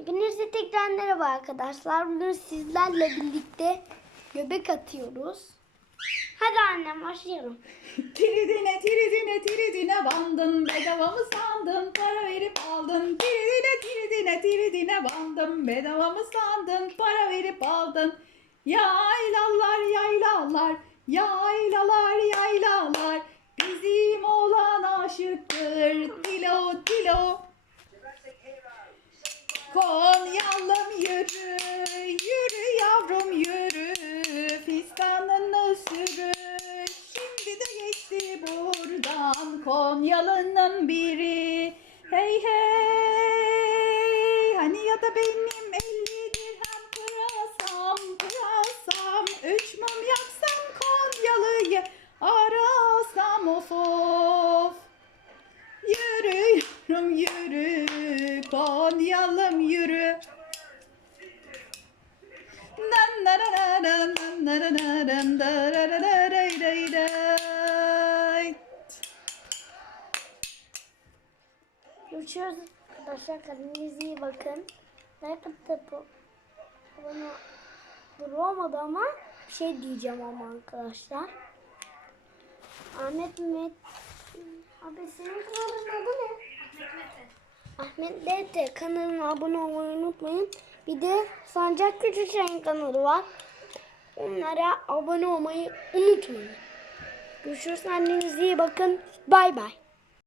Hepinize tekrar merhaba arkadaşlar. Bugün sizlerle birlikte göbek atıyoruz. Hadi annem başlayalım. Tiridine tiridine tiridine bandın bedava mı sandın para verip aldın Tiridine tiridine tiridine bandın bedava mı sandın para verip aldın Yaylalar yaylalar yaylalar yaylalar bizim oğlan aşıktır dilo dilo Konyalım yürü, yürü yavrum yürü, fistanını sürü. Şimdi de geçti buradan Konyalı'nın biri. Hey hey, hani ya da benim elli dirhem pırasam, pırasam. Üç mum yaksam Konyalı'yı arasam of of. Yürü yavrum yürü, Konyalım yürü. Görüşürüz arkadaşlar. Kendinize iyi bakın. Like atıp bana dur olmadı ama bir şey diyeceğim ama arkadaşlar. Ahmet Met Abi senin? Ahmet Dete kanalına abone olmayı unutmayın. Bir de Sancak Küçükşehir'in kanalı var. Onlara abone olmayı unutmayın. Görüşürüz. Kendinize iyi bakın. Bay bay.